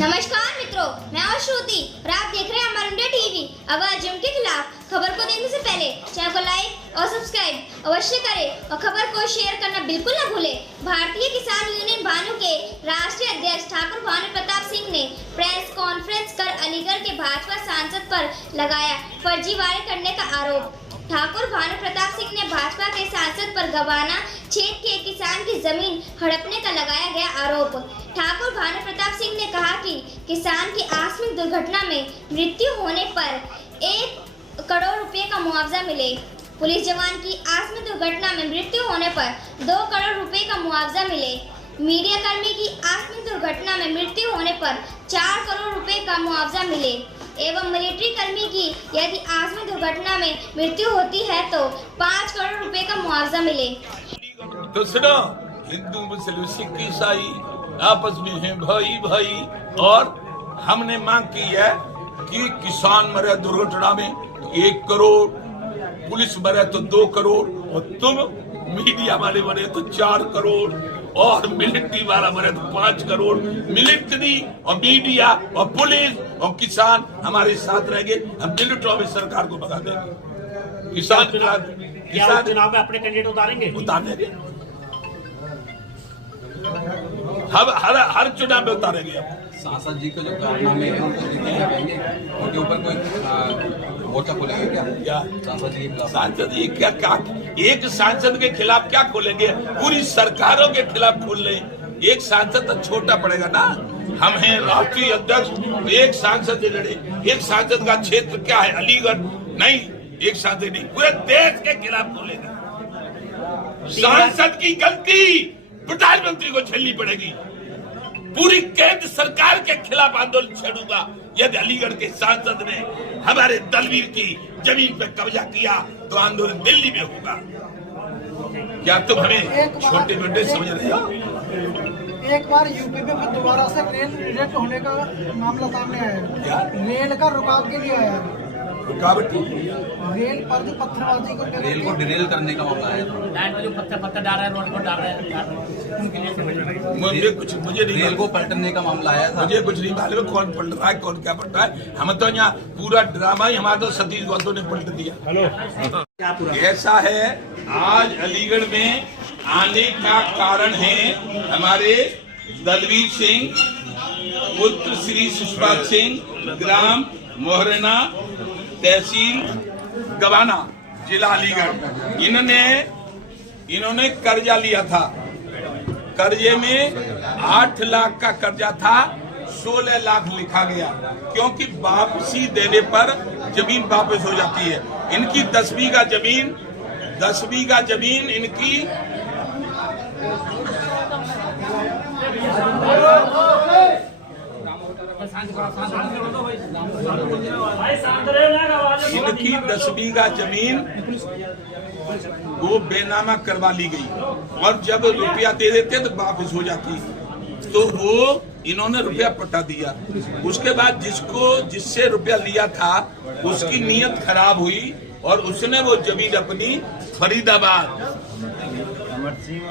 नमस्कार मित्रों, मैं हूं श्रुति और आप देख रहे हैं हमारा इंडिया टीवी। आवाज के खिलाफ खबर को देखने से पहले चैनल को लाइक और सब्सक्राइब अवश्य करें और खबर को शेयर करना बिल्कुल न भूलें। भारतीय किसान यूनियन भानु के राष्ट्रीय अध्यक्ष ठाकुर भानु प्रताप सिंह ने प्रेस कॉन्फ्रेंस कर अलीगढ़ के भाजपा सांसद पर लगाया फर्जीवाड़े करने का आरोप। ठाकुर भानु प्रताप सिंह ने भाजपा के सांसद पर गवाना क्षेत्र के किसान की जमीन हड़पने का लगाया गया आरोप। ठाकुर भानु प्रताप सिंह ने कहा कि किसान की आकस्मिक दुर्घटना में मृत्यु होने पर 1 करोड़ रुपए का मुआवजा मिले। पुलिस जवान की आकस्मिक दुर्घटना में मृत्यु होने पर 2 करोड़ रुपए का मुआवजा मिले। मीडिया कर्मी की आकस्मिक दुर्घटना में मृत्यु होने पर 4 करोड़ रुपए का मुआवजा मिले एवं मिलिट्री कर्मी की यदि आकस्मिक दुर्घटना में मृत्यु होती है तो 5 करोड़ रुपए का मुआवजा मिले। तो सुनो, हिंदू मुस्लिम सिख ईसाई आपस में हैं भाई भाई, और हमने मांग की है कि किसान मरे दुर्घटना में तो 1 करोड़, पुलिस मरे तो 2 करोड़, और तुम मीडिया वाले मरे तो 4 करोड़, और मिलिट्री वाला मरे तो 5 करोड़। मिलिट्री और मीडिया और पुलिस और किसान हमारे साथ रहेंगे, हम मिनटों में सरकार को भगा देंगे। किसान चुनाव में अपने कैंडिडेट उतारेंगे, हर चुनाव में उतारेंगे। अब सांसद जी का जो कारनामे हैं उनको दिल्ली लगाएंगे, उनके ऊपर कोई मोर्चा खोलेंगे क्या? सांसद जी क्या एक सांसद के खिलाफ क्या खोलेंगे? पूरी सरकारों के खिलाफ खोल रहे। एक सांसद तो छोटा पड़ेगा ना, हम हैं राष्ट्रीय अध्यक्ष, एक सांसद लड़े। एक सांसद का क्षेत्र क्या है? अलीगढ़ नहीं, एक सांसद नहीं, पूरे देश के खिलाफ खोलेगा। सांसद की गलती प्रधानमंत्री को झेलनी पड़ेगी। पूरी केंद्र सरकार के खिलाफ आंदोलन छेड़ूंगा यदि अलीगढ़ के सांसद ने हमारे दलवीर की जमीन पर कब्जा किया तो आंदोलन दिल्ली में होगा। क्या तुम हमें छोटे मोटे समझ रहे हो? एक बार यूपी में फिर दोबारा से रेल रिजेक्ट होने का मामला सामने आया है। रेल का रुकाव के लिए आया है, रुकावट रेल पर जो पत्थरबाजी को रेल को डिरेल करने का मामला है। लाइन में जो पत्थर डाल रहे हैं, रोड को डाल रहे हैं, उनके लिए समझ में नहीं। मुझे नहीं, रेल को पलटने का मामला आया था। मुझे कुछ नहीं मालूम कौन पलट रहा है, कौन क्या पलट रहा है। हम तो यहाँ पूरा ड्रामा ही हमारा तो सतीश गौतम ने पलट दिया। ऐसा है, आज अलीगढ़ में आने का कारण है हमारे दलवीर सिंह पुत्र श्री सुषपाल सिंह, ग्राम मोहरना, तहसील गवाना, जिला अलीगढ़। इन्होंने कर्जा लिया था। कर्जे में 8 लाख का कर्जा था, 16 लाख लिखा गया, क्योंकि वापसी देने पर जमीन वापस हो जाती है। इनकी 10 बीघा जमीन इनकी इनकी 10 बीघा जमीन वो बेनामा करवा ली गई, और जब रुपया दे देते तो वापस हो जाती, तो वो इन्होंने रुपया पटा दिया। उसके बाद जिससे रुपया लिया था उसकी नीयत खराब हुई और उसने वो जमीन अपनी फरीदाबाद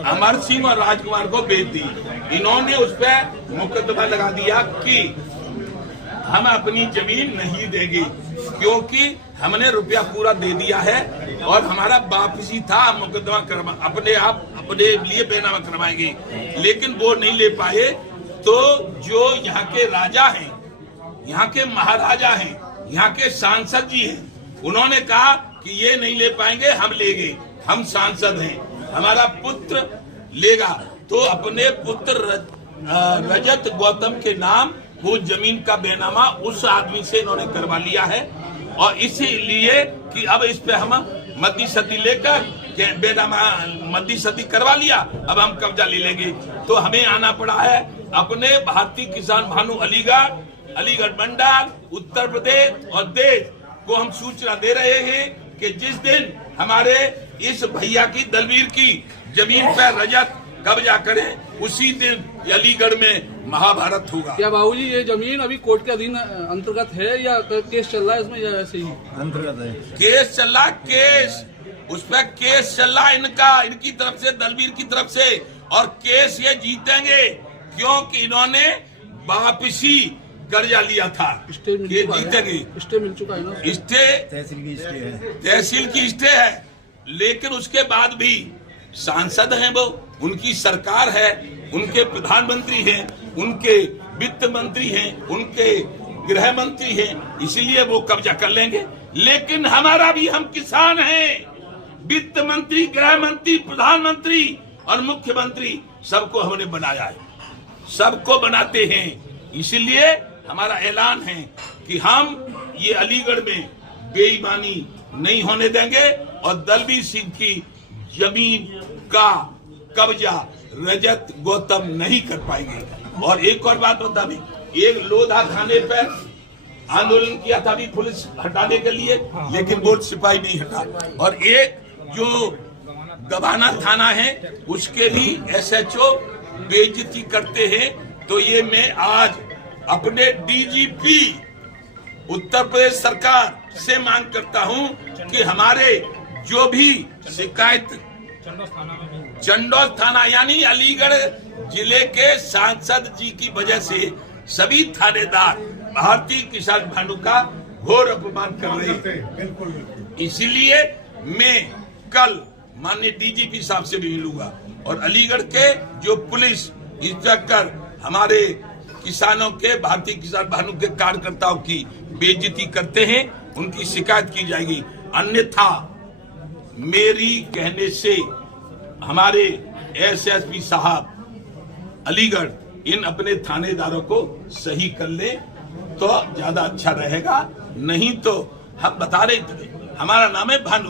अमर सिंह और राजकुमार को बेच दी। इन्होंने उस पर मुकदमा लगा दिया कि हम अपनी जमीन नहीं देंगे, क्योंकि हमने रुपया पूरा दे दिया है और हमारा वापसी था, मुकदमा अपने लिए बेनामा करवाएंगे, लेकिन वो नहीं ले पाए। तो जो यहाँ के राजा हैं, यहाँ के महाराजा हैं, यहाँ के सांसद जी हैं, उन्होंने कहा कि ये नहीं ले पाएंगे, हम लेंगे, हम सांसद हैं, हमारा पुत्र लेगा। तो अपने पुत्र रजत गौतम के नाम वो जमीन का बेनामा उस आदमी से इन्होंने करवा लिया है, और इसीलिए कि अब इस पे हम मद्दी सती लेकर बेनामा मद्दी सती करवा लिया, अब हम कब्जा ले लेंगे। तो हमें आना पड़ा है अपने भारतीय किसान भानु अलीगढ़ मंडल, उत्तर प्रदेश और देश को हम सूचना दे रहे हैं कि जिस दिन हमारे इस भैया की दलवीर की जमीन पर रजत कब्जा करें, उसी दिन अलीगढ़ में महाभारत होगा। क्या बाबूजी ये जमीन अभी कोर्ट के अधीन अंतर्गत है या केस चल रहा है इसमें, या ऐसे ही अंतर्गत है? केस चल रहा, उस पर केस चल रहा इनकी तरफ से, दलवीर की तरफ से, और केस ये जीतेंगे क्योंकि इन्होंने वापसी कर्जा लिया था स्टे मिल ये चुका है। जीतेंगे। स्टे मिल चुका है ना। स्टे तहसील की स्टे है, लेकिन उसके बाद भी सांसद हैं वो, उनकी सरकार है, उनके प्रधानमंत्री हैं, उनके वित्त मंत्री हैं, उनके गृह मंत्री हैं, इसलिए वो कब्जा कर लेंगे। लेकिन हमारा भी, हम किसान हैं, वित्त मंत्री, गृह मंत्री, प्रधानमंत्री और मुख्यमंत्री सबको हमने बनाया है, सबको बनाते हैं। इसलिए हमारा ऐलान है कि हम ये अलीगढ़ में बेईमानी नहीं होने देंगे और दलबीर सिंह की जमीन का कब्जा रजत गौतम नहीं कर पाएंगे। और एक और बात बता दें, एक लोधा थाने पर आंदोलन किया था भी पुलिस हटाने के लिए, लेकिन वो सिपाही नहीं हटा। और एक जो गवाना थाना है उसके भी एसएचओ बेइज्जती करते हैं। तो ये मैं आज अपने डीजीपी उत्तर प्रदेश सरकार से मांग करता हूं कि हमारे जो भी शिकायत चंडोल थाना यानी अलीगढ़ जिले के सांसद जी की वजह से सभी थानेदार भारतीय किसान भानु का घोर अपमान कर रहे हैं। इसीलिए मैं कल माननीय डीजीपी साहब से भी मिलूंगा और अलीगढ़ के जो पुलिस इंस्पेक्टर हमारे किसानों के, भारतीय किसान भानु के कार्यकर्ताओं की बेइज्जती करते हैं, उनकी शिकायत की जाएगी। अन्यथा मेरी कहने से हमारे एसएसपी साहब अलीगढ़ इन अपने थानेदारों को सही कर ले तो ज्यादा अच्छा रहेगा। नहीं तो हम बता रहे थे, हमारा नाम है भानु।